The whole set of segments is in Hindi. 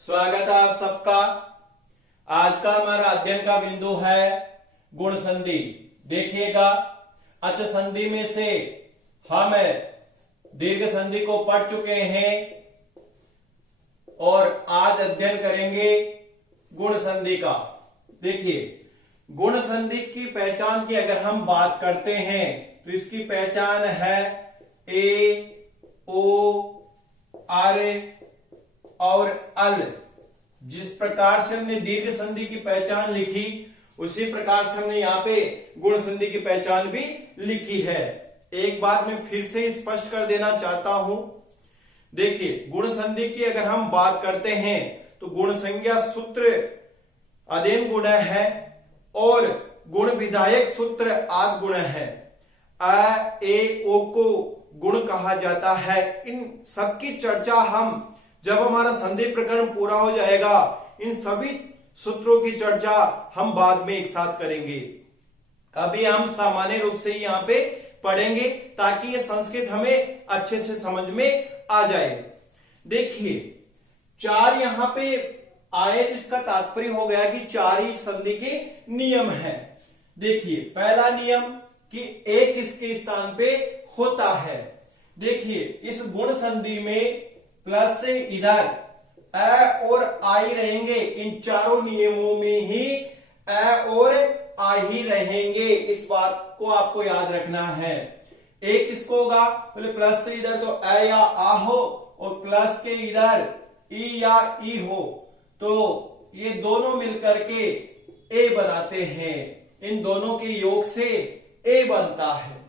स्वागत है आप सबका। आज का हमारा अध्ययन का बिंदु है गुण संधि। देखिएगा, अच संधि में से हम दीर्घ संधि को पढ़ चुके हैं और आज अध्ययन करेंगे गुण संधि का। देखिए, गुण संधि की पहचान की अगर हम बात करते हैं तो इसकी पहचान है ए, ओ, आर और अल। जिस प्रकार से हमने दीर्घ संधि की पहचान लिखी उसी प्रकार से हमने यहाँ पे गुण संधि की पहचान भी लिखी है। एक बात मैं फिर से स्पष्ट कर देना चाहता हूं। देखिए, गुण संधि की अगर हम बात करते हैं तो गुण संज्ञा सूत्र अदेन गुण है और गुण विधायक सूत्र आद गुण है। अ, ए, ओ को गुण कहा जाता है। इन सबकी चर्चा हम जब हमारा संधि प्रकरण पूरा हो जाएगा, इन सभी सूत्रों की चर्चा हम बाद में एक साथ करेंगे। अभी हम सामान्य रूप से यहाँ पे पढ़ेंगे ताकि ये संस्कृत हमें अच्छे से समझ में आ जाए। देखिए, चार यहाँ पे आए तो इसका तात्पर्य हो गया कि चार ही संधि के नियम है। देखिए, पहला नियम कि एक किसके स्थान पे होता है। देखिए, इस गुण संधि में प्लस से इधर अ और आई रहेंगे। इन चारों नियमों में ही अ और आ ही रहेंगे। इस बात को आपको याद रखना है। एक किसको होगा, बोले प्लस से इधर तो अ या आ हो और प्लस के इधर ई या ई हो, तो ये दोनों मिलकर के ए बनाते हैं। इन दोनों के योग से ए बनता है।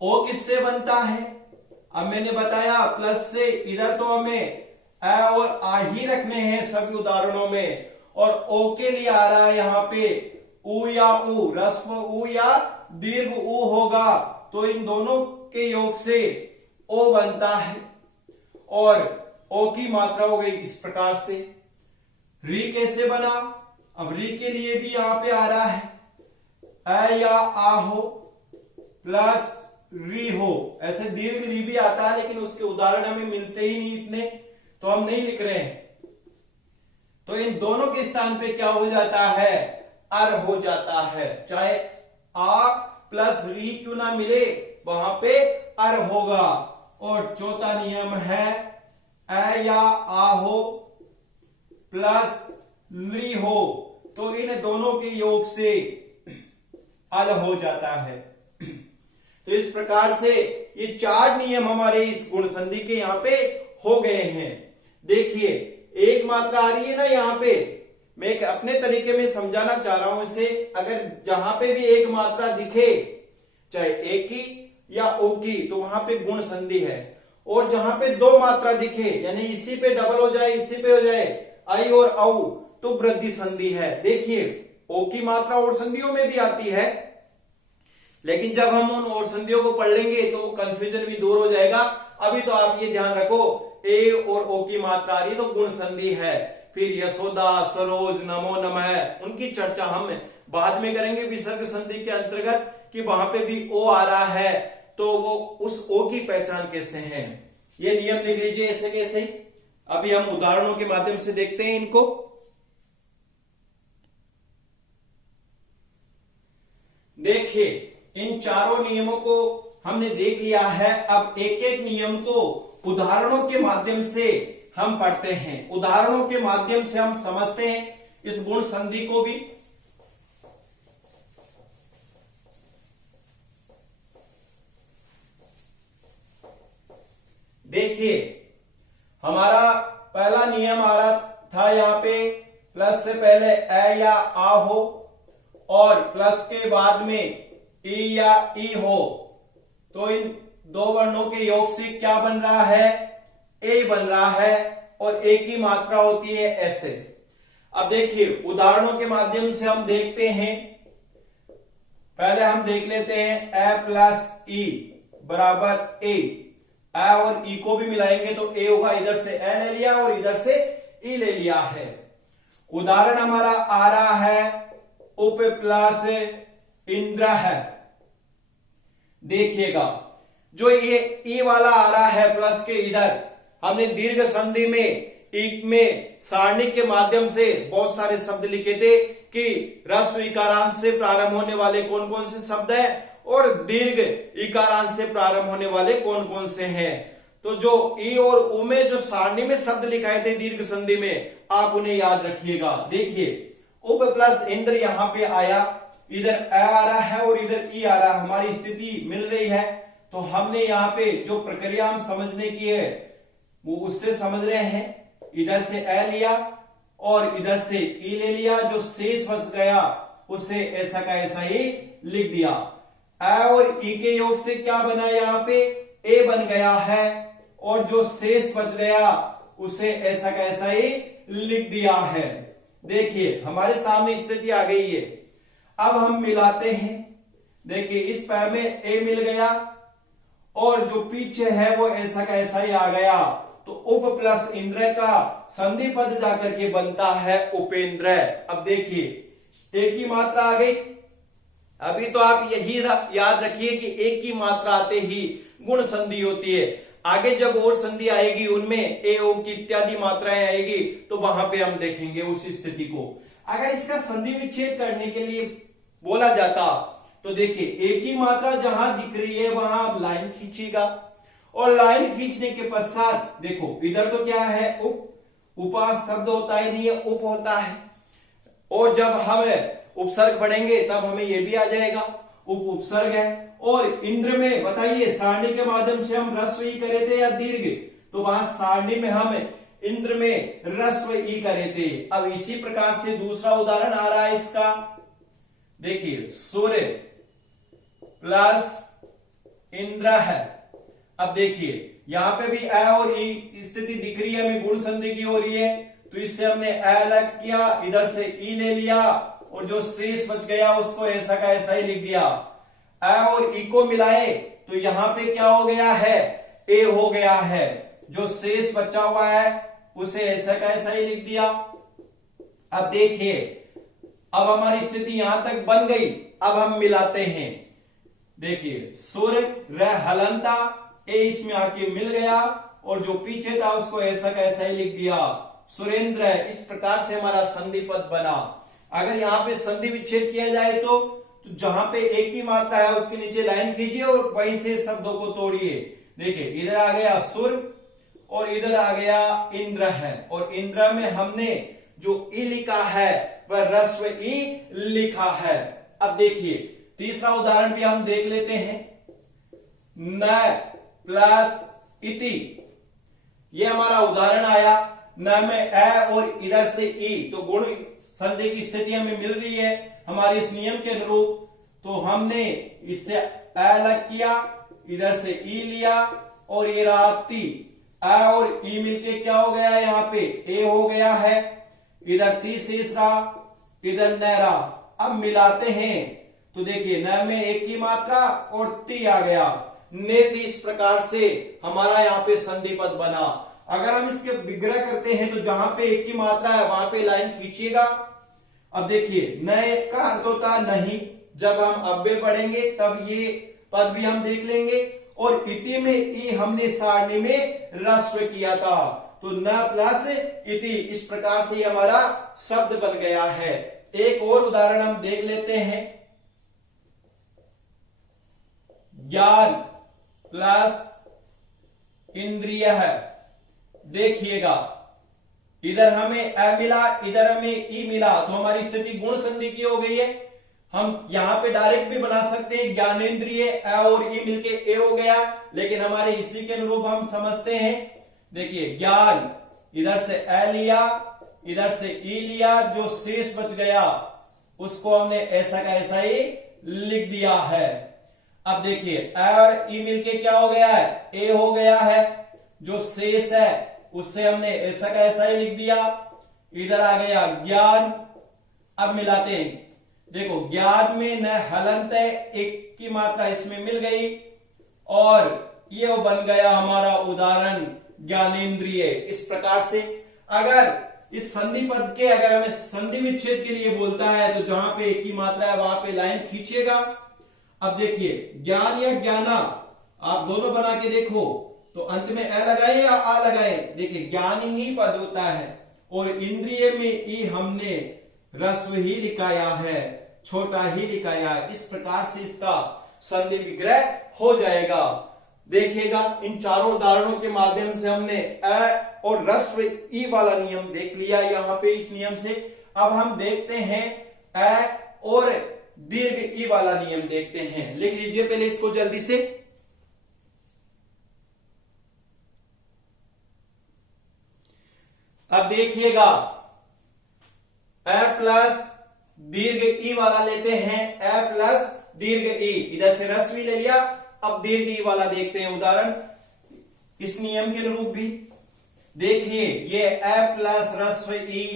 ओ किससे बनता है? अब मैंने बताया प्लस से इधर तो हमें अ और आ ही रखने हैं सभी उदाहरणों में, और ओ के लिए आ रहा है यहाँ पे उ या उ, रस्म उ या दीर्घ उ होगा, तो इन दोनों के योग से ओ बनता है और ओ की मात्रा हो गई इस प्रकार से। री कैसे बना? अब री के लिए भी यहां पे आ रहा है अ या आ हो प्लस री हो। ऐसे दीर्घ री भी आता है, लेकिन उसके उदाहरण हमें मिलते ही नहीं इतने, तो हम नहीं लिख रहे हैं। तो इन दोनों के स्थान पे क्या हो जाता है? अर हो जाता है। चाहे आ प्लस री क्यों ना मिले, वहां पे अर होगा। और चौथा नियम है अ या आ हो प्लस ली हो, तो इन दोनों के योग से अल हो जाता है। तो इस प्रकार से ये चार नियम हमारे इस गुण संधि के यहाँ पे हो गए हैं। देखिए, एक मात्रा आ रही है ना यहाँ पे, मैं एक अपने तरीके में समझाना चाह रहा हूं इसे। अगर जहां पे भी एक मात्रा दिखे, चाहे ए की या ओ की, तो वहां पे गुण संधि है। और जहां पे दो मात्रा दिखे, यानी इसी पे डबल हो जाए, इसी पे हो जाए, आई और औ, तो वृद्धि संधि है। देखिए, ओ की मात्रा और संधियों में भी आती है, लेकिन जब हम उन और संधियों को पढ़ लेंगे तो कंफ्यूजन भी दूर हो जाएगा। अभी तो आप ये ध्यान रखो, ए और ओ की मात्रा आ रही तो गुण संधि है। फिर यशोदा, सरोज, नमो नमः, उनकी चर्चा हम बाद में करेंगे विसर्ग संधि के अंतर्गत, कि वहां पे भी ओ आ रहा है तो वो उस ओ की पहचान कैसे है। ये नियम लिख लीजिए ऐसे कैसे। अभी हम उदाहरणों के माध्यम से देखते हैं इनको। देखिए, इन चारों नियमों को हमने देख लिया है। अब एक एक नियम को उदाहरणों के माध्यम से हम पढ़ते हैं। उदाहरणों के माध्यम से हम समझते हैं इस गुण संधि को भी। देखिए, हमारा पहला नियम आ रहा था यहाँ पे प्लस से पहले अ या आ हो और प्लस के बाद में ई या ई हो, तो इन दो वर्णों के योग से क्या बन रहा है? ए बन रहा है, और ए की मात्रा होती है ऐसे। अब देखिए, उदाहरणों के माध्यम से हम देखते हैं। पहले हम देख लेते हैं ए प्लस ई बराबर ए। ए और ई को भी मिलाएंगे तो ए होगा, इधर से ए ले लिया और इधर से ई ले लिया है। उदाहरण हमारा आ रहा है उप प्लस इंद्र है। देखिएगा, जो ये ई वाला आ रहा है प्लस के इधर, हमने दीर्घ संधि में में सारणी के माध्यम से बहुत सारे शब्द लिखे थे कि ह्रस्व इकारांश से प्रारंभ होने वाले कौन कौन से शब्द है और दीर्घ इकारांश से प्रारंभ होने वाले कौन कौन से हैं। तो जो ई और उ में जो सारणी में शब्द लिखाए थे दीर्घ संधि में, आप उन्हें याद रखिएगा। देखिए उप प्लस इंद्र यहाँ पे आया, इधर अ आ रहा है और इधर ई आ रहा है, हमारी स्थिति मिल रही है। तो हमने यहाँ पे जो प्रक्रिया हम समझने की है वो उससे समझ रहे हैं। इधर से अ लिया और इधर से ई ले लिया, जो शेष बच गया उसे ऐसा का ऐसा ही लिख दिया। अ और ई के योग से क्या बना, यहाँ पे ए बन गया है और जो शेष बच गया उसे ऐसा का ऐसा ही लिख दिया है। देखिए हमारे सामने स्थिति आ गई है। अब हम मिलाते हैं। देखिए इस पैर में ए मिल गया और जो पीछे है वो ऐसा का ऐसा ही आ गया। तो उप प्लस इंद्र का संधि पद जाकर के बनता है उपेंद्र। अब देखिए एक की मात्रा आ गई। अभी तो आप यही याद रखिए कि एक की मात्रा आते ही गुण संधि होती है। आगे जब और संधि आएगी उनमें ए ओ की इत्यादि मात्राएं आएगी तो वहां पे हम देखेंगे उस स्थिति को। अगर इसका संधि विच्छेद करने के लिए बोला जाता तो देखिए एक ही मात्रा जहां दिख रही है वहां आप लाइन खींचिएगा और लाइन खींचने के पश्चात देखो इधर तो क्या है उपा शब्द होता ही नहीं है, उप होता है। और जब हम उपसर्ग पढ़ेंगे तब हमें यह भी आ जाएगा, उपसर्ग है। और इंद्र में बताइए सारणी के माध्यम से हम ह्रस्व ई करे थे या दीर्घ, तो वहां सारणी में हम इंद्र में ह्रस्व ई करे थे। अब इसी प्रकार से दूसरा उदाहरण आ रहा है इसका। देखिए सूर्य प्लस इंद्र है। अब देखिए यहां पे भी अ और ई स्थिति दिख रही है, हमें गुण संधि की हो रही है। तो इससे हमने अ अलग किया, इधर से ई ले लिया और जो शेष बच गया उसको ऐसा का ऐसा ही लिख दिया। अ और ई को मिलाए तो यहां पे क्या हो गया है, ए हो गया है। जो शेष बचा हुआ है उसे ऐसा का ऐसा ही लिख दिया। अब देखिए अब हमारी स्थिति यहां तक बन गई। अब हम मिलाते हैं। देखिए सुर र हलंता ए इसमें आके मिल गया और जो पीछे था उसको ऐसा का ऐसा ही लिख दिया, सुरेंद्र। इस प्रकार से हमारा संधि पद बना। अगर यहाँ पे संधि विच्छेद किया जाए तो जहां पे एक ही मात्रा है उसके नीचे लाइन खींचिए और वहीं से शब्दों को तोड़िए। देखिए इधर आ गया सुर और इधर आ गया इंद्र है, और इंद्र में हमने जो ई लिखा है वह ह्रस्व ई लिखा है। अब देखिए तीसरा उदाहरण भी हम देख लेते हैं। न प्लस इति, ये हमारा उदाहरण आया। न में अ और इधर से ई, तो गुण संधि की स्थिति हमें मिल रही है हमारे इस नियम के अनुरूप। तो हमने इससे अ अलग किया, इधर से ई लिया और ये रहा ती। अ और ई मिलके क्या हो गया, यहाँ पे ए हो गया है। इधर ती शेष रहा, इधर न रहा। अब मिलाते हैं तो देखिए न में एक की मात्रा और ती आ गया, नेति। इस प्रकार से हमारा यहाँ पे संधि पद बना। अगर हम इसके विग्रह करते हैं तो जहां पे एक की मात्रा है वहां पे लाइन खींचिएगा। अब देखिए नए का अर्थ होता नहीं, जब हम अव्यय पढ़ेंगे तब ये पद भी हम देख लेंगे। और इति में ई हमने सारणी में ह्रस्व किया था, तो न प्लस इति। इस प्रकार से हमारा शब्द बन गया है। एक और उदाहरण हम देख लेते हैं। ज्ञान प्लस इंद्रिय है। देखिएगा इधर हमें अ मिला, इधर हमें ई मिला, तो हमारी स्थिति गुण संधि की हो गई है। हम यहां पे डायरेक्ट भी बना सकते हैं, ज्ञानेन्द्रिय अ और ई मिलके ए हो गया, लेकिन हमारे इसी के अनुरूप हम समझते हैं। देखिए ज्ञान, इधर से अ लिया, इधर से ई लिया, जो शेष बच गया उसको हमने ऐसा का ऐसा ही लिख दिया है। अब देखिए अ और ई मिलके क्या हो गया है, ए हो गया है। जो शेष है उससे हमने ऐसा का ऐसा ही लिख दिया। इधर आ गया ज्ञान। अब मिलाते हैं। देखो ज्ञान में न हलंत है, एक की मात्रा इसमें मिल गई और ये बन गया हमारा उदाहरण ज्ञानेन्द्रिय। इस प्रकार से अगर इस संधि पद के अगर हमें संधि विच्छेद के लिए बोलता है तो जहां पे एक की मात्रा है वहां पे लाइन खींचिएगा। अब देखिए ज्ञान या ज्ञाना, आप दोनों बना के देखो। तो अंत में अ लगाए या आ लगाए? देखिए ज्ञान ही पद होता है और इंद्रिय में ई हमने रस्व ही लिखाया है, छोटा ही लिखाया है। इस प्रकार से इसका संधि विग्रह हो जाएगा। देखिएगा इन चारों उदाहरणों के माध्यम से हमने अ और रस्व ई वाला नियम देख लिया यहां पे इस नियम से। अब हम देखते हैं अ और दीर्घ ई वाला नियम देखते हैं। लिख लीजिए पहले इसको जल्दी से। अब देखिएगा अ प्लस दीर्घ ई वाला लेते हैं, अ प्लस दीर्घ ई, इधर से रस्व ले लिया। अब दीर्घ ई वाला देखते हैं उदाहरण इस नियम के अनुरूप भी। देखिए ये अ प्लस रस्व ई,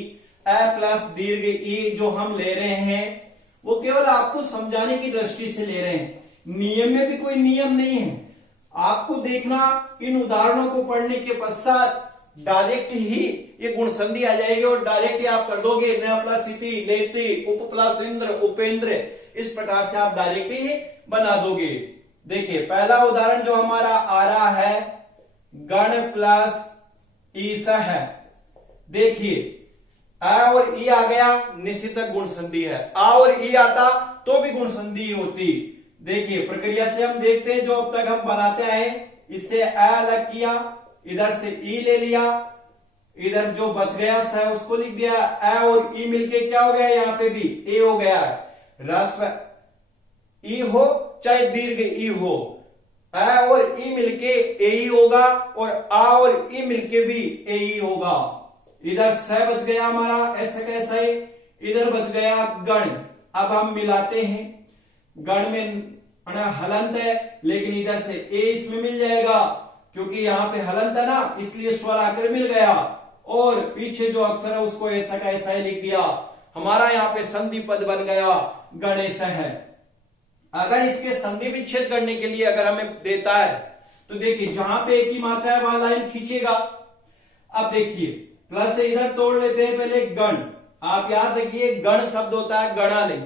अ प्लस दीर्घ ई जो हम ले रहे हैं वो केवल आपको समझाने की दृष्टि से ले रहे हैं। नियम में भी कोई नियम नहीं है। आपको देखना इन उदाहरणों को पढ़ने के पश्चात डायरेक्ट ही ये गुण संधि आ जाएगी और डायरेक्ट ही आप कर दोगे न प्लस इति, नेति, उप प्लस इंद्र, उपेंद्र। इस प्रकार से आप डायरेक्ट ही बना दोगे। देखिए पहला उदाहरण जो हमारा आ रहा है गण प्लस ईस है। देखिए अ और ई आ गया, निश्चित गुण संधि है। आ और ई आता तो भी गुण संधि होती। देखिए प्रक्रिया से हम देखते हैं जो अब तक हम बनाते आए। इससे अ अलग किया, इधर से ई ले लिया, इधर जो बच गया स उसको लिख दिया। अ और ई मिलके क्या हो गया? यहाँ पे भी ए हो गया। रस्व ई हो चाहे दीर्घ ई हो, अ और ई मिलके ए ही होगा और आ और ई मिलके भी ए ही होगा। इधर स बच गया हमारा, ऐसा कैसा है? इधर बच गया गण। अब हम मिलाते हैं, गण में हलंत है लेकिन इधर से ए इसमें मिल जाएगा क्योंकि यहाँ पे हलंत है ना, इसलिए स्वर आकर मिल गया और पीछे जो अक्षर है उसको ऐसा का ऐसा ही लिख दिया। हमारा यहाँ पे संधि पद बन गया गणेश है। अगर इसके संधि विच्छेद करने के लिए अगर हमें देता है तो देखिए जहां पे एक ही मात्रा है वहां लाइन खींचेगा। अब देखिए प्लस से इधर तोड़ लेते हैं पहले गण। आप याद रखिए गण शब्द होता है गणा नहीं।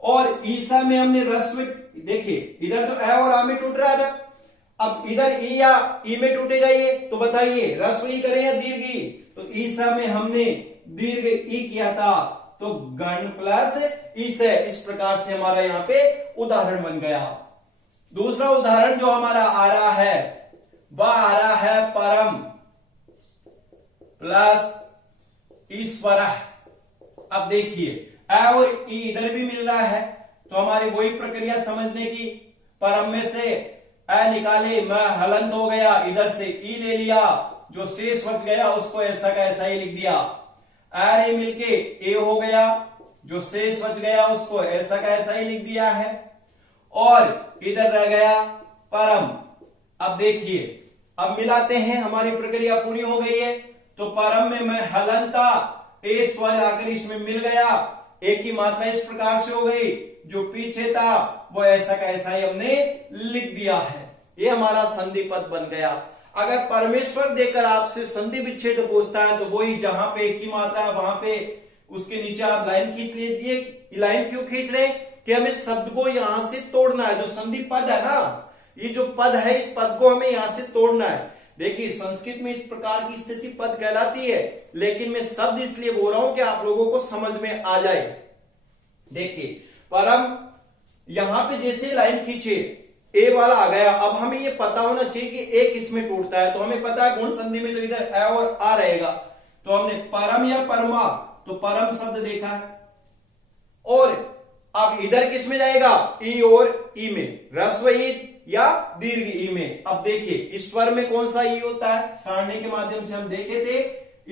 और ईसा में हमने रस्व, देखिए इधर तो अ और आ में टूट रहा है ना, अब इधर ई या ई में टूटेगा ये, तो बताइए रस्व ई करें या दीर्घ ई? तो ईसा में हमने दीर्घ ई किया था तो गण प्लस ईस है। इस प्रकार से हमारा यहाँ पे उदाहरण बन गया। दूसरा उदाहरण जो हमारा आ रहा है वह आ रहा है परम प्लस ईश्वर। अब देखिए अ और ई इधर भी मिल रहा है तो हमारी वही प्रक्रिया समझने की। परम में से अ निकाले, म हलंत हो गया, इधर से ई ले लिया, जो शेष बच गया उसको ऐसा का ऐसा ही लिख दिया। अ रे मिलके ए हो गया, जो शेष बच गया उसको ऐसा का ऐसा ही लिख दिया है और इधर रह गया परम। अब देखिए अब मिलाते हैं, हमारी प्रक्रिया पूरी हो गई है। तो परम में मैं हलंता, ए स्वर आकर इसमें मिल गया, एक की मात्रा इस प्रकार से हो गई, जो पीछे था वो ऐसा का ऐसा ही हमने लिख दिया है। ये हमारा संधि पद बन गया। अगर परमेश्वर देकर आपसे संधि विच्छेद पूछता है तो वही जहां पे एक की मात्रा है वहां पे उसके नीचे आप लाइन खींच लीजिए। लाइन क्यों खींच रहे? कि हमें शब्द को यहां से तोड़ना है। जो संधि पद है ना, ये जो पद है इस पद को हमें यहां से तोड़ना है। देखिए संस्कृत में इस प्रकार की स्थिति पद कहलाती है, लेकिन मैं शब्द इसलिए बोल रहा हूं कि आप लोगों को समझ में आ जाए। देखिए परम यहां पे जैसे लाइन खींचे ए वाला आ गया। अब हमें ये पता होना चाहिए कि एक इसमें टूटता है, तो हमें पता है गुण संधि में तो इधर अ और आ रहेगा। तो हमने परम या परमा, तो परम शब्द देखा है। और अब इधर किस में जाएगा? ई और ई में, रस्व ई या दीर्घ ई में। अब देखिए ईश्वर में कौन सा ई होता है? सारणी के माध्यम से हम देखे थे,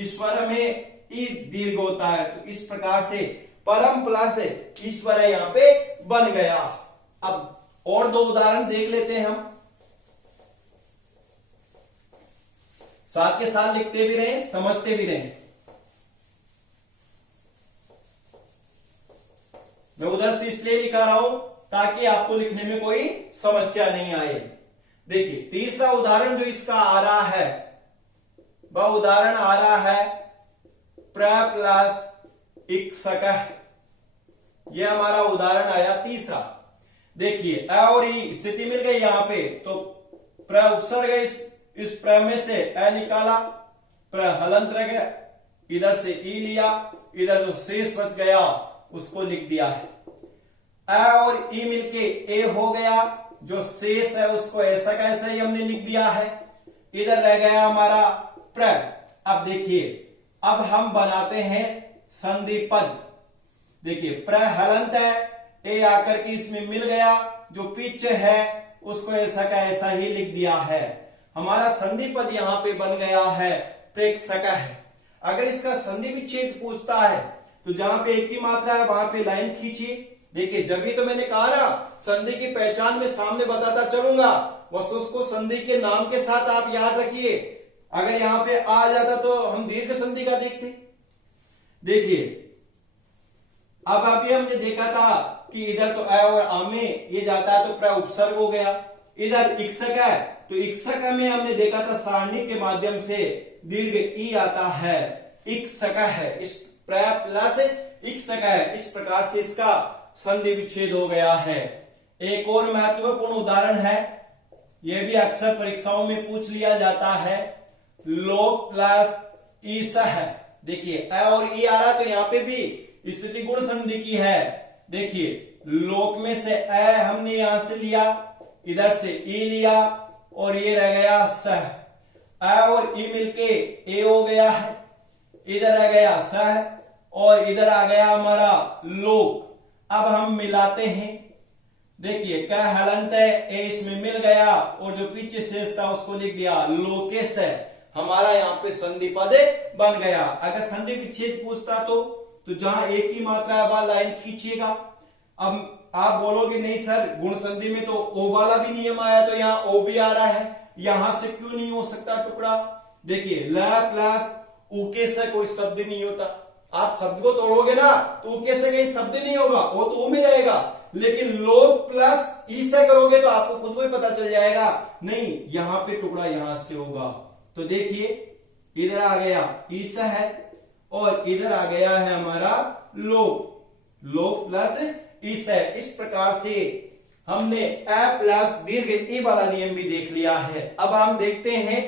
ईश्वर में ई दीर्घ होता है। तो इस प्रकार से परम प्लस ईश्वर है यहां पे बन गया। अब और दो उदाहरण देख लेते हैं हम, साथ के साथ लिखते भी रहे समझते भी रहे। मैं उधर से इसलिए लिखा रहा हूं ताकि आपको लिखने में कोई समस्या नहीं आए। देखिए तीसरा उदाहरण जो इसका आ रहा है वह उदाहरण आ रहा है प्र प्लस इक्सक। यह हमारा उदाहरण आया तीसरा। देखिए अ और ई स्थिति मिल गई यहां पे, तो प्र उपसर्ग इस प्र में से ए निकाला, प्र हलंत रह गया, इधर से ई लिया, इधर जो शेष बच गया उसको लिख दिया है। ए और ई मिलके ए हो गया, जो शेष है उसको ऐसा का ऐसा ही हमने लिख दिया है। इधर रह गया हमारा प्र। अब देखिए, अब हम बनाते हैं संधि पद। देखिए प्र हलंत है, ए आकर के इसमें मिल गया, जो पिच है उसको ऐसा का ऐसा ही लिख दिया है। हमारा संधि पद यहां पे बन गया है प्रेक्षक है। अगर इसका संधि विच्छेद पूछता है तो जहां पे एक की मात्रा है वहां पे लाइन खींचिए। देखिए जब भी तो मैंने कहा ना संधि की पहचान में सामने बताता चलूंगा, बस उसको संधि के नाम के साथ आप याद रखिए। अगर यहां पे आ जाता तो हम दीर्घ संधि का देखते। देखिए अब अभी हमने देखा था कि इधर तो अ और आ में ये जाता है तो प्र उपसर्ग हो गया, इधर इक्सक है तो इक्सक में हमने देखा था सारणी के माध्यम से दीर्घ ई आता है, इक्सक है, इस प्र प्लस इक्सक है, इस प्रकार से इसका संधि विच्छेद हो गया है। एक और महत्वपूर्ण उदाहरण है, यह भी अक्सर परीक्षाओं में पूछ लिया जाता है, लोक प्लस ईस है। देखिए अ और ई आ रहा तो यहां पे भी स्थिति गुण संधि की है। देखिए लोक में से अ हमने यहां से लिया, इधर से ई लिया और ये रह गया सह। अ और ई मिलके ए हो गया है, इधर आ गया सह और इधर आ गया हमारा लोक। अब हम मिलाते हैं। देखिए क हलंत है, ए इसमें मिल गया और जो पीछे शेष था उसको लिख दिया लोकेश है। हमारा यहाँ पे संधि पद बन गया। अगर संधि विच्छेद पूछता तो जहां एक की मात्रा है वहां लाइन खींचिएगा। अब आप बोलोगे नहीं सर गुण संधि में तो ओ वाला भी नियम आया तो यहाँ ओ भी आ रहा है, यहां से क्यों नहीं हो सकता टुकड़ा। देखिए ल प्लस उके से कोई शब्द नहीं होता। आप शब्द को तोड़ोगे ना तो उके से कहीं शब्द नहीं होगा, वो तो ओ में जाएगा। लेकिन लोक प्लस ई से करोगे तो आपको खुद को ही पता चल जाएगा नहीं यहां पे टुकड़ा यहां से होगा। तो देखिए इधर आ गया ईस है और इधर आ गया है हमारा लोक, लोक प्लस ईस है। इस प्रकार से हमने ए प्लस दीर्घ ई वाला नियम भी देख लिया है। अब हम देखते हैं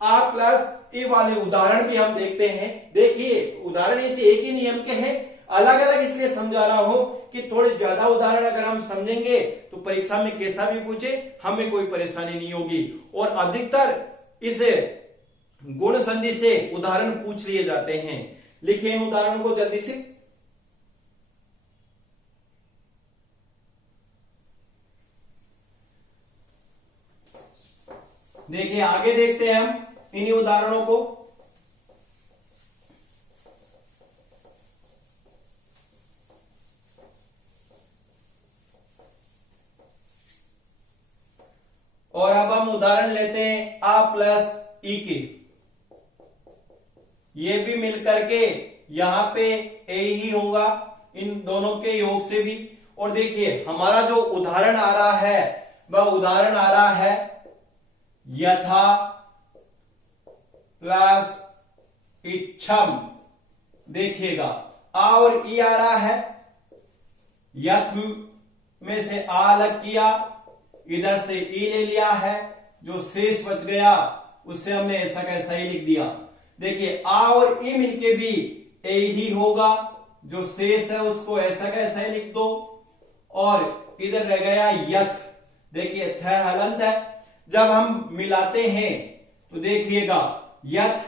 आ प्लस ई वाले उदाहरण भी हम देखते हैं। देखिए उदाहरण इसे एक ही नियम के हैं, अलग अलग इसलिए समझा रहा हूं कि थोड़े ज्यादा उदाहरण अगर हम समझेंगे तो परीक्षा में कैसा भी पूछे हमें कोई परेशानी नहीं होगी। और अधिकतर इसे गुण संधि से उदाहरण पूछ लिए जाते हैं। लिखिए इन उदाहरणों को जल्दी से। देखिए आगे देखते हैं हम इन्हीं उदाहरणों को। और अब हम उदाहरण लेते हैं आ प्लस ई के। ये भी मिलकर के यहां पे ए ही होगा इन दोनों के योग से भी। और देखिए हमारा जो उदाहरण आ रहा है वह उदाहरण आ रहा है यथा प्लस इच्छम। देखिएगा आ और ई आ रहा है, यथ में से आ अलग किया, इधर से ई ले लिया है, जो शेष बच गया उससे हमने ऐसा कैसा ही लिख दिया। देखिए आ और ई मिलके भी ए ही होगा, जो शेष है उसको ऐसा कैसा ही लिख दो। और इधर रह गया यथ। देखिए थ हलंत है, जब हम मिलाते हैं तो देखिएगा यथ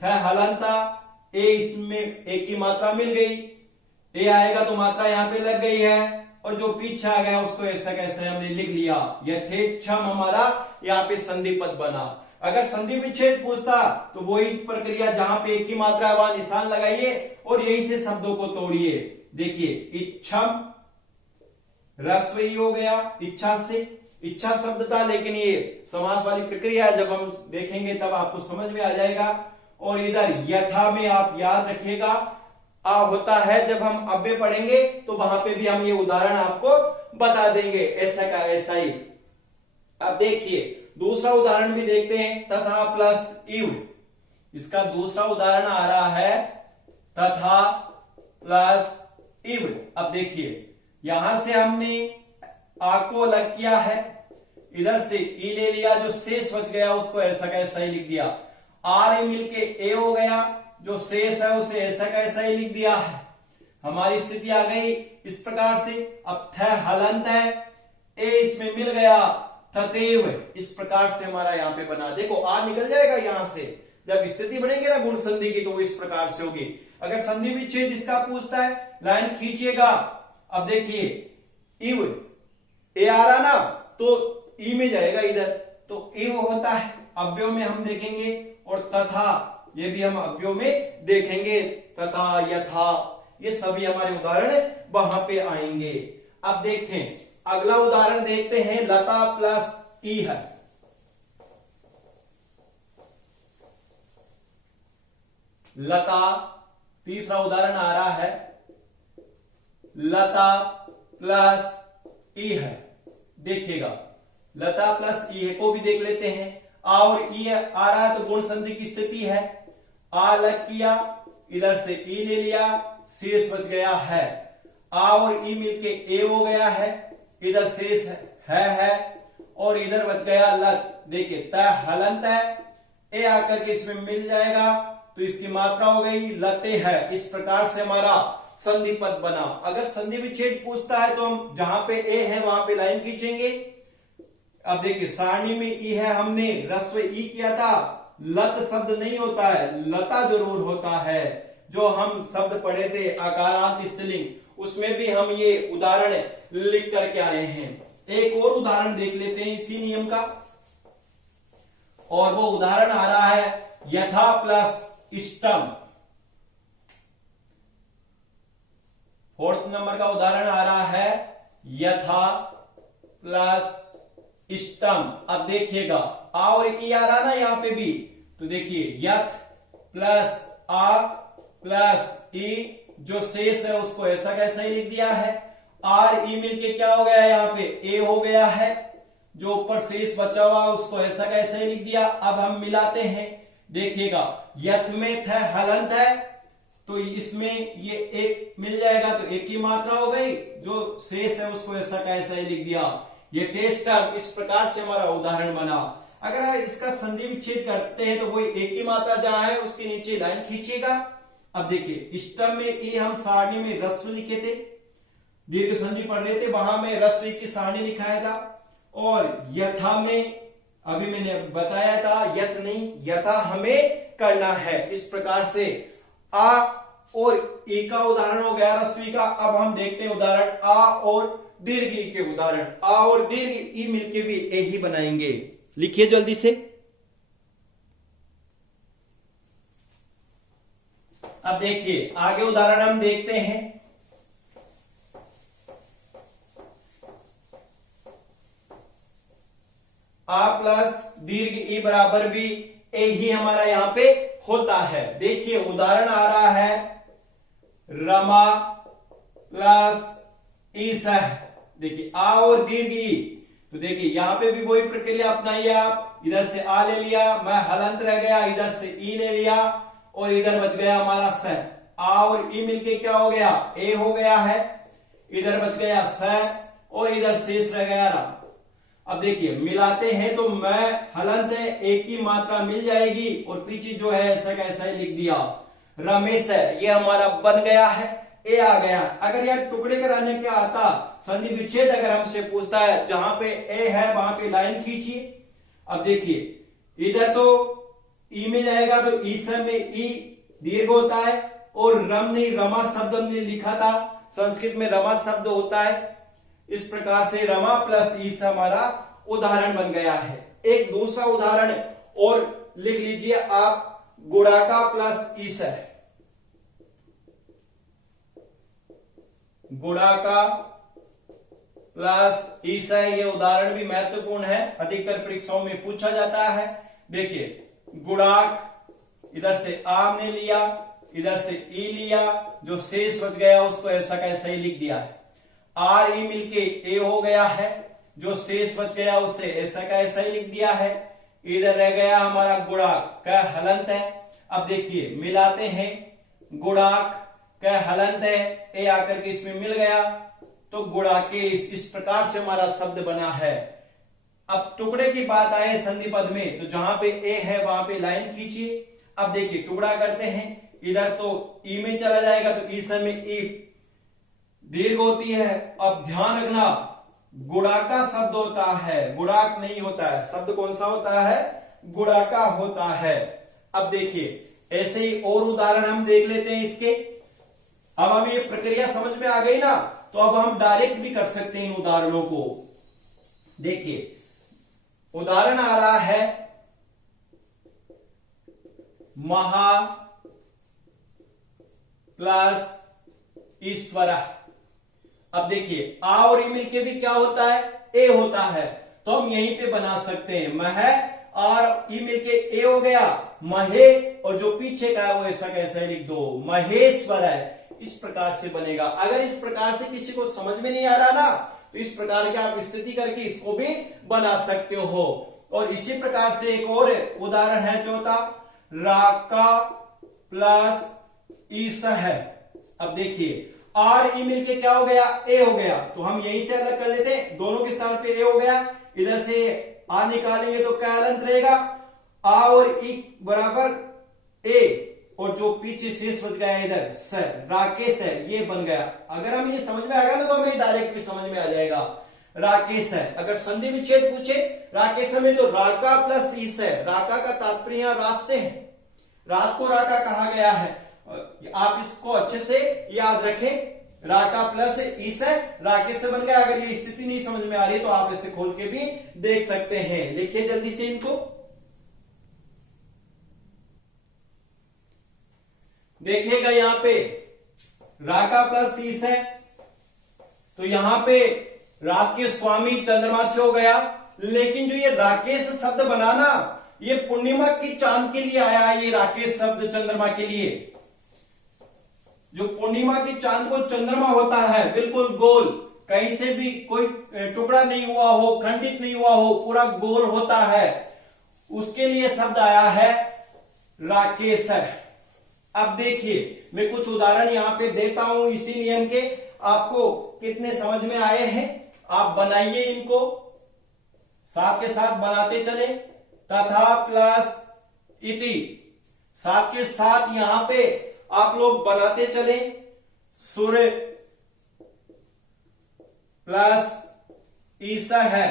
थ हलंता, ए इसमें एक की मात्रा मिल गई, ए आएगा तो मात्रा यहां पे लग गई है और जो पीछे आ गया उसको ऐसा कैसे हमने लिख लिया यथेच्छम। हमारा यहाँ पे संधि पद बना। अगर संधि विच्छेद पूछता तो वही प्रक्रिया जहां पे एक की मात्रा वहां निशान लगाइए और यही से शब्दों को तोड़िए। देखिए इच्छम रस्व ही हो गया, इच्छा से, इच्छा शब्द था लेकिन ये समास वाली प्रक्रिया है, जब हम देखेंगे तब आपको समझ में आ जाएगा। और इधर यथा में आप याद रखिएगा आ होता है, जब हम अव्यय पढ़ेंगे तो वहां पे भी हम ये उदाहरण आपको बता देंगे ऐसा का ऐसा ही। अब देखिए दूसरा उदाहरण भी देखते हैं, तथा प्लस इव। इसका दूसरा उदाहरण आ रहा है तथा प्लस इव। अब देखिए यहां से हमने आ को अलग किया है, इधर से ई ले लिया, जो शेष बच गया उसको ऐसा का ऐसा ही लिख दिया। आर मिलके ए हो गया, जो शेष है उसे ऐसा का ऐसा ही लिख दिया है। हमारी स्थिति आ गई इस प्रकार से। अब थ हलंत है, ए इसमें मिल गया, तथैव इस प्रकार से हमारा यहाँ पे बना। देखो आ निकल जाएगा यहां से, जब स्थिति बनेगी ना गुण संधि की तो वो इस प्रकार से होगी। अगर संधि विच्छेद इसका पूछता है, लाइन खींचिएगा। अब देखिए इव ए आ रहा ना, तो ई में जाएगा इधर, तो इव होता है। अव्यव में हम देखेंगे, और तथा ये भी हम अव्यव में देखेंगे, तथा यथा ये सभी हमारे उदाहरण वहां पे आएंगे। अब देखें अगला उदाहरण देखते हैं, लता प्लस ई है। लता, तीसरा उदाहरण आ रहा है, लता प्लस ई है। देखिएगा लता प्लस ई को भी देख लेते हैं। आ और ई आ रहा है तो गुण संधि की स्थिति है। आ लग किया, इधर से ई ले लिया, शेष बच गया है। आ और ई मिलके ए हो गया है, इधर शेष है और इधर बच गया लत। देखिए तय हलंत है, ए आकर के इसमें मिल जाएगा तो इसकी मात्रा हो गई लते है। इस प्रकार से हमारा संधि पद बना। अगर संधि विच्छेद पूछता है तो हम जहां पे ए है वहां पे लाइन खींचेंगे। अब देखिए सारणी में ई है, हमने रस्व ई किया था, लत शब्द नहीं होता है, लता जरूर होता है। जो हम शब्द पढ़े थे आकारांत स्त्रीलिंग, उसमें भी हम ये उदाहरण लिख करके आए हैं। एक और उदाहरण देख लेते हैं इसी नियम का, और वो उदाहरण आ रहा है यथा प्लस इष्टम। फोर्थ नंबर का उदाहरण आ रहा है यथा प्लस इष्टम। अब देखिएगा आ और ई आ रहा ना यहां पे भी, तो देखिए यथ प्लस आ प्लस ई, जो शेष है उसको ऐसा कैसा ही लिख दिया है। आर ई मिलके क्या हो गया यहाँ पे ए हो गया है, जो ऊपर शेष बचा हुआ उसको ऐसा कैसा ही लिख दिया। अब हम मिलाते हैं, देखिएगा यथ में थ हलंत है तो इसमें ये एक मिल जाएगा, तो एक की मात्रा हो गई, जो शेष है उसको ऐसा कैसा ही लिख दिया। ये टेस्टर, इस प्रकार से हमारा उदाहरण बना। अगर इसका संधि विच्छेद करते हैं तो वही एक ही मात्रा जहां है उसके नीचे लाइन खींचिएगा। अब देखिए इष्टम में ए हम सारणी में रस्व लिखे थे, दीर्घ संधि पढ़ रहे थे, वहां में रस्व की सारणी लिखाया था। और यथा में अभी मैंने बताया था यथ नहीं यथा हमें करना है। इस प्रकार से आ और ई का उदाहरण हो गया रस्वी का। अब हम देखते हैं उदाहरण आ और दीर्घ ई के उदाहरण। आ और दीर्घ ई मिलके भी ए ही बनाएंगे। लिखिए जल्दी से। अब देखिए आगे उदाहरण हम देखते हैं। आ प्लस दीर्घ ई बराबर भी ए ही हमारा यहां पे होता है। देखिए उदाहरण आ रहा है रमा प्लस ईसह। देखिए आ और दीर्घ ई, तो देखिए यहां पे भी वही प्रक्रिया अपनाइए आप। इधर से आ ले लिया, मैं हलंत रह गया, इधर से ई ले लिया और इधर बच गया हमारा सह। आ और ई मिलके क्या हो गया ए हो गया है, इधर बच गया सह और इधर शेष रह गया रा। अब देखिए मिलाते हैं तो मैं हलंत है, एक की मात्रा मिल जाएगी और पीछे जो है ऐसा कैसा ही लिख दिया रमेश है, ये हमारा बन गया है, ए आ गया। अगर यार टुकड़े कराने क्या आता, संधि विच्छेद अगर हमसे पूछता है जहां पे ए है वहां पे लाइन खींचिए। अब देखिए इधर तो ई में जाएगा तो ईस में ई दीर्घ होता है और रम नहीं रमा शब्द हमने लिखा था, संस्कृत में रमा शब्द होता है। इस प्रकार से रमा प्लस ईस हमारा उदाहरण बन गया है। एक दूसरा उदाहरण और लिख लीजिए आप, गुणाका प्लस ईस है। गुणाका प्लस ईस है, ये उदाहरण भी महत्वपूर्ण है, अधिकतर परीक्षाओं में पूछा जाता है। देखिए गुणाक, इधर से आम ने लिया, इधर से ई लिया, जो शेष बच गया उसको ऐसा कैसा ही लिख दिया है। आर ई मिलके ए हो गया है, जो शेष बच गया उसे ऐसा का ऐसा ही लिख दिया है। इधर रह गया हमारा गुणाक का हलंत है। अब देखिए मिलाते हैं, गुणाक का हलंत है, ए आकर के इसमें मिल गया तो गुणाके इस प्रकार से हमारा शब्द बना है। अब टुकड़े की बात आए संधि पद में, तो जहां पे ए है वहां पे लाइन खींचिए। अब देखिए टुकड़ा करते हैं, इधर तो ई में चला जाएगा, तो ई समय ई दीर्घ होती है। अब ध्यान रखना, गुणाका शब्द होता है, गुणाक नहीं होता है। शब्द कौन सा होता है? गुणाका होता है। अब देखिए ऐसे ही और उदाहरण हम देख लेते हैं इसके। अब हमें ये प्रक्रिया समझ में आ गई ना, तो अब हम डायरेक्ट भी कर सकते हैं इन उदाहरणों को। देखिए उदाहरण आ रहा है महा प्लस ईश्वर। अब देखिए आ और ई मिलके भी क्या होता है? ए होता है। तो हम यहीं पे बना सकते हैं, मह और ई मिलके ए हो गया, महे, और जो पीछे का है वो ऐसा कैसे लिख दो, महेश्वर है। इस प्रकार से बनेगा। अगर इस प्रकार से किसी को समझ में नहीं आ रहा ना, तो इस प्रकार की आप स्थिति करके इसको भी बना सकते हो। और इसी प्रकार से एक और उदाहरण है चौथा, राका प्लस ईस है। अब देखिए आर ई मिलके क्या हो गया? ए हो गया। तो हम यहीं से अलग कर लेते हैं, दोनों के स्थान पे ए हो गया, इधर से आ निकालेंगे तो क्या हलंत रहेगा? आ और ई बराबर ए, और जो पीछे शेष बच गया इधर सर, राकेश है, ये बन गया। अगर हम ये समझ में आ गया ना, तो हमें डायरेक्ट भी समझ में आ जाएगा, राकेश है। अगर संधि विच्छेद पूछे राकेश में, तो राका प्लस ईस है। राका का तात्पर्य रात से है, रात को राका कहा गया है। आप इसको अच्छे से याद रखें, राका प्लस ईस है, राकेश से बन गया। अगर ये स्थिति नहीं समझ में आ रही है तो आप इसे खोल के भी देख सकते हैं। लिखिए जल्दी से इनको। देखिएगा यहां पे राका प्लस ईस है, तो यहां पे रात के स्वामी चंद्रमा से हो गया। लेकिन जो ये राकेश शब्द बनाना, ये पूर्णिमा की चांद के लिए आया है। ये राकेश शब्द चंद्रमा के लिए, जो पूर्णिमा की चांद को चंद्रमा होता है बिल्कुल गोल, कहीं से भी कोई टुकड़ा नहीं हुआ हो, खंडित नहीं हुआ हो, पूरा गोल होता है, उसके लिए शब्द आया है राकेश है। अब देखिए मैं कुछ उदाहरण यहां पे देता हूं इसी नियम के, आपको कितने समझ में आए हैं आप बनाइए इनको, साथ के साथ बनाते चले। तथा प्लस इति, साथ के साथ यहां पे आप लोग बनाते चले। सूर्य प्लस ईसा है,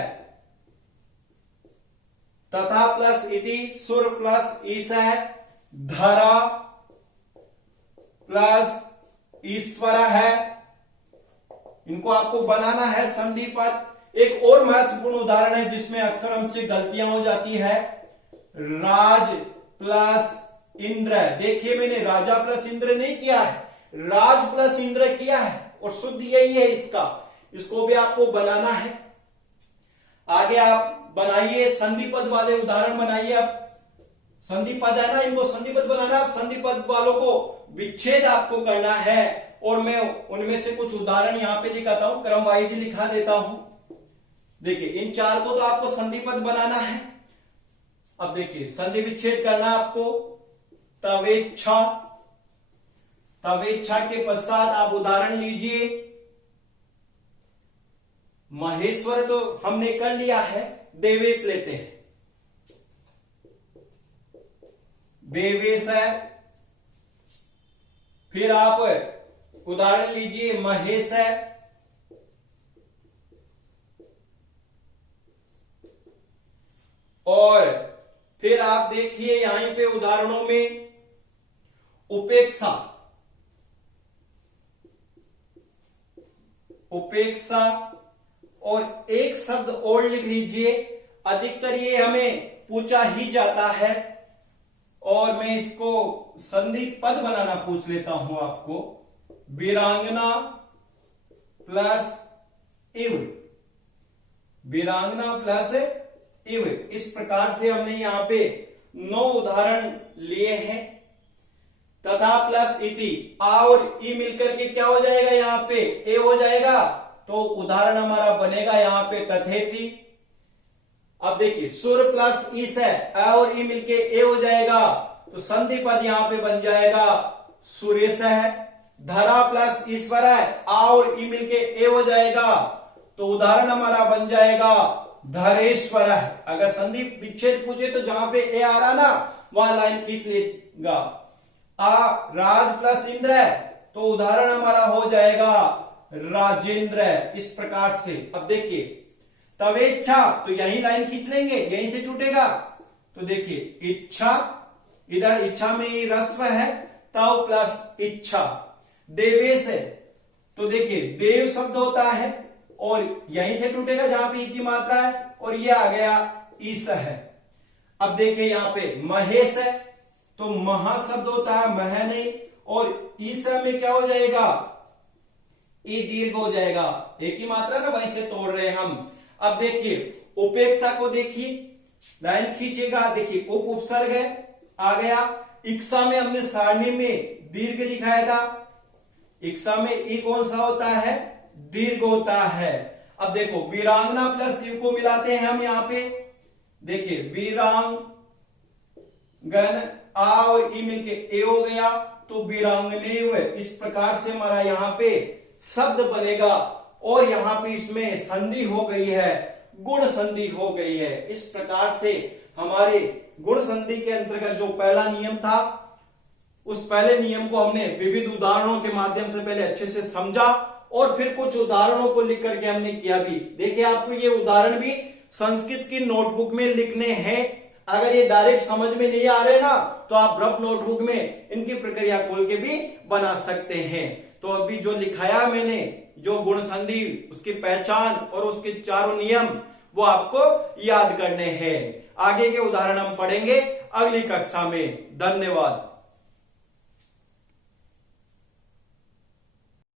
तथा प्लस इति, सूर्य प्लस ईसा है। धरा प्लस ईश्वर है। इनको आपको बनाना है संधि पद। एक और महत्वपूर्ण उदाहरण है जिसमें अक्सर हमसे गलतियां हो जाती है, राज प्लस इंद्र। देखिए मैंने राजा प्लस इंद्र नहीं किया है, राज प्लस इंद्र किया है, और शुद्ध यही है इसका। इसको भी आपको बनाना है। आगे आप बनाइए संधि पद वाले उदाहरण बनाइए। आप संधि पद है ना, इनको संधि पद बनाना। आप संधि पद वालों को विच्छेद आपको करना है, और मैं उनमें से कुछ उदाहरण यहां पे दिखाता हूं, क्रम वाइज लिखा देता हूं। देखिए इन चार को तो आपको संधि पद बनाना है। अब देखिए संधि विच्छेद करना आपको। तवेच्छा, तवेच्छा के पश्चात आप उदाहरण लीजिए। महेश्वर तो हमने कर लिया है, देवेश लेते हैं। देवेश है, फिर आप उदाहरण लीजिए महेश है, और फिर आप देखिए यहां पे उदाहरणों में उपेक्षा, उपेक्षा, और एक शब्द और लिख लीजिए। अधिकतर ये हमें पूछा ही जाता है, और मैं इसको संधि पद बनाना पूछ लेता हूं आपको। वीरांगना प्लस इव, वीरांगना प्लस इव। इस प्रकार से हमने यहां पे 9 उदाहरण लिए हैं। तथा प्लस इति, आ और ई मिलकर के क्या हो जाएगा? यहां पे ए हो जाएगा, तो उदाहरण हमारा बनेगा यहां पे तथेति। अब देखिए सुर प्लस ईस है, आ और ई मिलके ए हो जाएगा, तो संधि पद यहां पे बन जाएगा सुरेश है। धरा प्लस ईश्वर है, आ और ई मिलके ए हो जाएगा, तो उदाहरण हमारा बन जाएगा धरेश्वर। अगर संधि विच्छेद पूछे तो जहां पे ए आ रहा ना वहां लाइन खींच लेगा। राज प्लस इंद्र है तो उदाहरण हमारा हो जाएगा राजेंद्र, इस प्रकार से। अब देखिए तवेच्छा, तो यही लाइन खींच लेंगे, यहीं से टूटेगा। तो देखिए इच्छा, इधर इच्छा में ही रस्व है, तव प्लस इच्छा। देवेश है तो देखिए देव शब्द होता है और यहीं से टूटेगा जहां पे ई की मात्रा है, और ये आ गया ईस है। अब देखिए यहां पे महेश है तो महा शब्द होता है, मह नहीं, और ईसा में क्या हो जाएगा, ई दीर्घ हो जाएगा, एक ही मात्रा ना, वहीं से तोड़ रहे हैं हम। अब देखिए उपेक्षा को देखिए, लाइन खींचेगा, देखिए उप उपसर्ग है आ गया। इक्सा में हमने सारणी में दीर्घ लिखाया था, इक्सा में ई कौन सा होता है, दीर्घ होता है। अब देखो वीरांगना प्लस शिव को मिलाते हैं हम यहां पे, देखिए वीरांगन, आ और ई मिलके ए हो गया तो वीरांगने हुए। इस प्रकार से हमारा यहाँ पे शब्द बनेगा, और यहाँ पे इसमें संधि हो गई है, गुण संधि हो गई है। इस प्रकार से हमारे गुण संधि के अंतर्गत जो पहला नियम था, उस पहले नियम को हमने विविध उदाहरणों के माध्यम से पहले अच्छे से समझा, और फिर कुछ उदाहरणों को लिख करके हमने किया भी। देखिए आपको ये उदाहरण भी संस्कृत की नोटबुक में लिखने हैं। अगर ये डायरेक्ट समझ में नहीं आ रहे ना तो आप रफ नोटबुक में इनकी प्रक्रिया खोल के भी बना सकते हैं। तो अभी जो लिखाया मैंने, जो गुण संधि, उसकी पहचान और उसके चारों नियम, वो आपको याद करने हैं। आगे के उदाहरण हम पढ़ेंगे अगली कक्षा में। धन्यवाद।